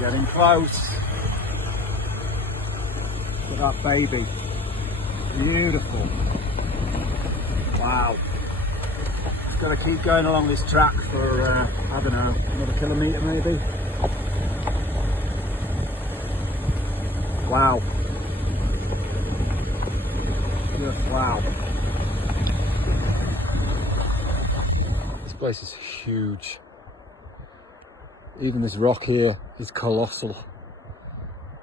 getting close. Look at that baby. Beautiful. Wow. Just got to keep going along this track for, I don't know, another kilometre maybe. Wow. Just wow. This place is huge. Even this rock here is colossal.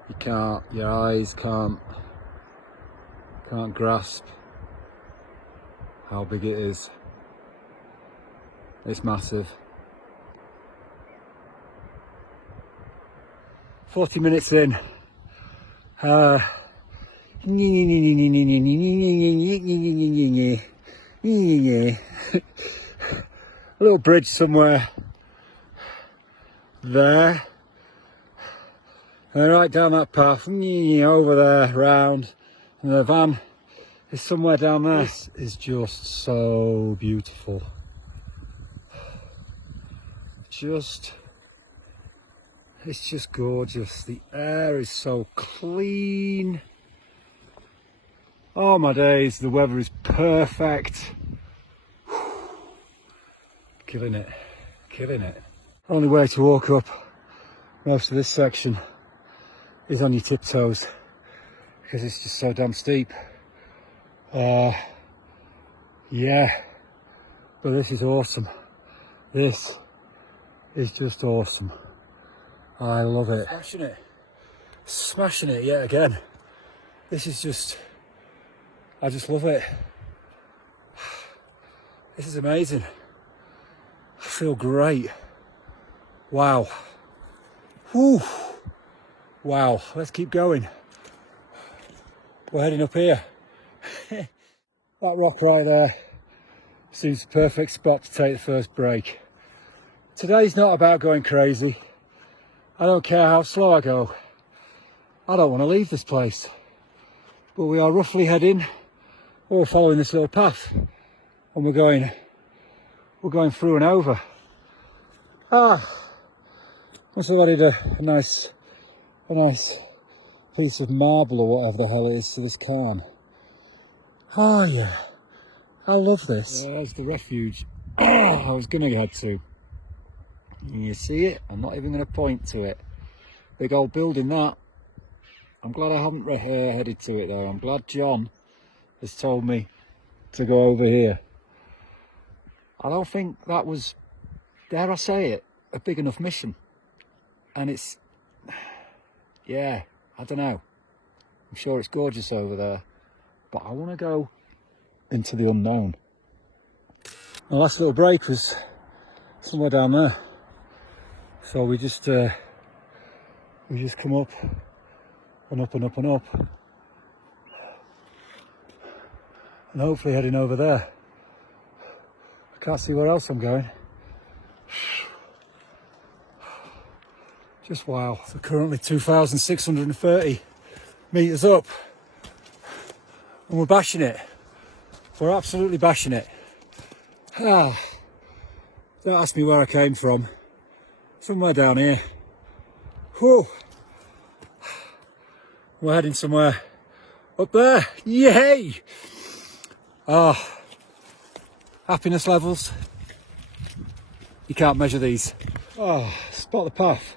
You can't, your eyes can't grasp how big it is. It's massive. 40 minutes in. A little bridge somewhere there, and right down that path, over there, round, and the van is somewhere down there. This is just so beautiful. It's just gorgeous. The air is so clean. Oh my days, the weather is perfect. Killing it, killing it. Only way to walk up most of this section is on your tiptoes because it's just so damn steep. Yeah, but this is awesome. This is just awesome. I love it. Smashing it yet again. This is just, I just love it. This is amazing. I feel great. Wow. Whew. Wow, let's keep going. We're heading up here. That rock right there seems the perfect spot to take the first break. Today's not about going crazy. I don't care how slow I go. I don't want to leave this place. But we are roughly heading, or we're following this little path, and we're going through and over. Must have added a nice piece of marble or whatever the hell it is to this cairn. Oh yeah, I love this. There's the refuge I was going to head to. You see it? I'm not even going to point to it. Big old building that. I'm glad I haven't headed to it though. I'm glad John has told me to go over here. I don't think that was, dare I say it, a big enough mission. And it's, yeah, I don't know. I'm sure it's gorgeous over there, but I want to go into the unknown. The last little break was somewhere down there. So we just come up and up and up and up, and hopefully heading over there. I can't see where else I'm going. Just wow. So currently 2,630 meters up, and we're bashing it. We're absolutely bashing it. Don't ask me where I came from. Somewhere down here. Whew. We're heading somewhere up there. Yay! Happiness levels. You can't measure these. Spot the path.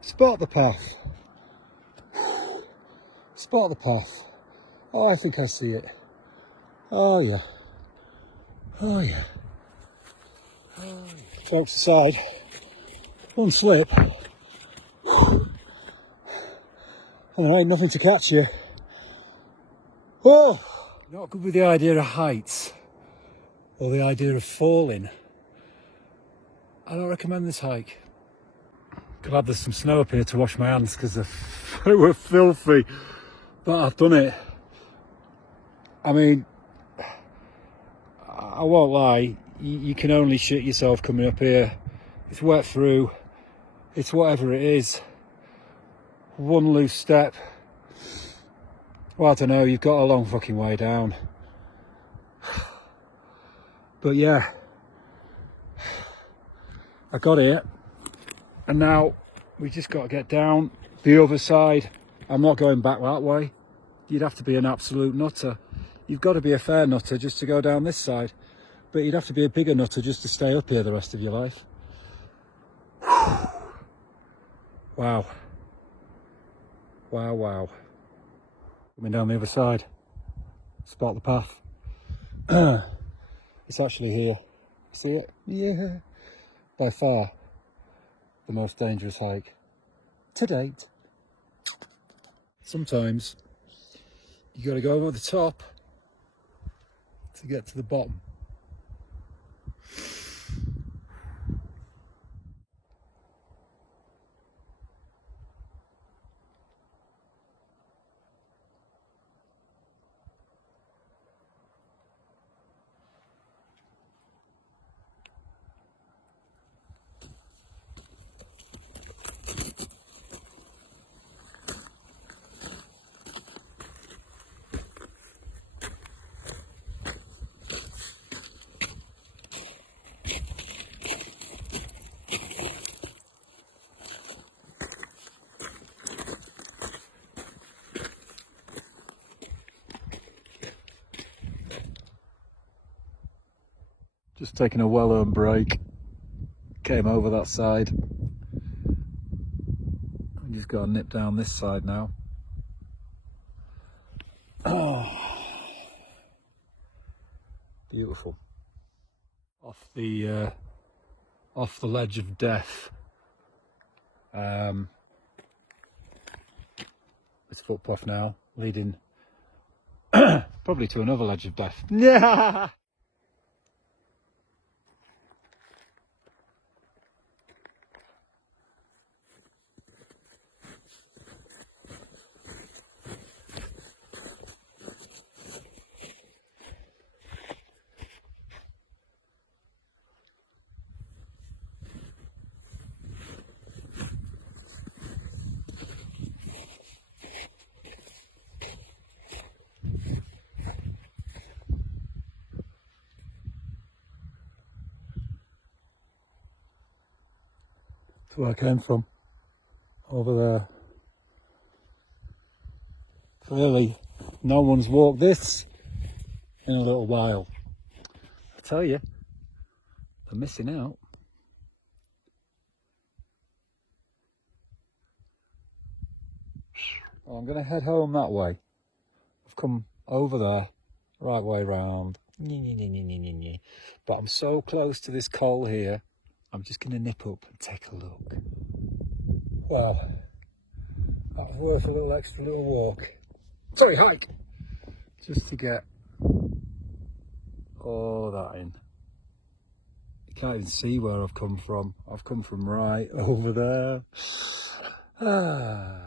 Spot the path. Spot the path. Oh, I think I see it. Oh yeah. Oh yeah. Oh yeah. Folks aside. One slip. And there ain't nothing to catch you. Oh! Not good with the idea of heights or the idea of falling. I don't recommend this hike. Glad there's some snow up here to wash my hands because they were filthy, but I've done it. I mean, I won't lie, you can only shit yourself coming up here. It's wet through, it's whatever it is. One loose step, well, I don't know, you've got a long fucking way down. But yeah, I got here, and now We just got to get down the other side. I'm not going back that way. You'd have to be an absolute nutter. You've got to be a fair nutter just to go down this side. But you'd have to be a bigger nutter just to stay up here the rest of your life. Wow. Wow, wow. Coming down the other side. Spot the path. It's actually here. See it? Yeah. By far the most dangerous hike to date. Sometimes you got to go over the top to get to the bottom. Just taking a well-earned break. Came over that side. I just got to nip down this side now. Oh, beautiful. Off the ledge of death. This footpath now leading probably to another ledge of death. Yeah. That's where I came from. Over there. Clearly, no one's walked this in a little while. I tell you, they're missing out. Well, I'm going to head home that way. I've come over there, right way round. But I'm so close to this coal here, I'm just going to nip up and take a look. Wow, that was worth a little extra little walk. Sorry, hike. Just to get all that in. You can't even see where I've come from. I've come from right over there. Ah.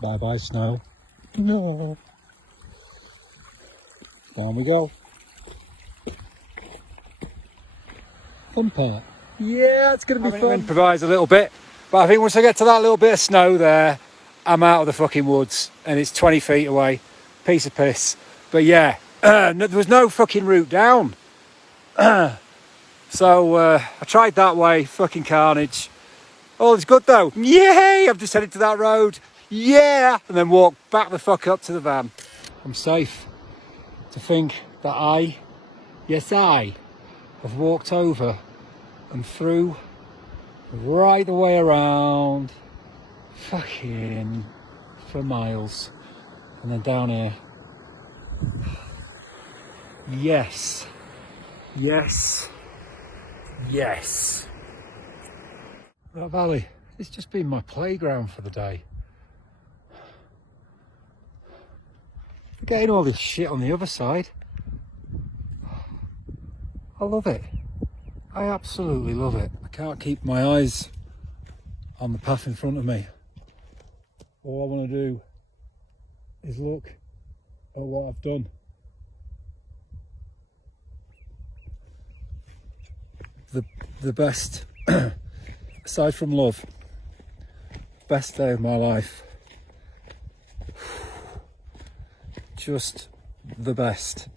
Bye bye snow. No. Down we go. Fun part. Yeah, it's going to be fun. Improvise a little bit, but I think once I get to that little bit of snow there, I'm out of the fucking woods and it's 20 feet away. Piece of piss. But yeah, there was no fucking route down. So I tried that way, fucking carnage. Oh, it's good though. Yay! I've just headed to that road. Yeah! And then walked back the fuck up to the van. I'm safe to think that I have walked over and through right the way around fucking for miles and then down here. Yes, yes, yes. That valley, it's just been my playground for the day. Forgetting all this shit on the other side. I love it. I absolutely love it. I can't keep my eyes on the path in front of me. All I want to do is look at what I've done. The best, aside from love, best day of my life. Just the best.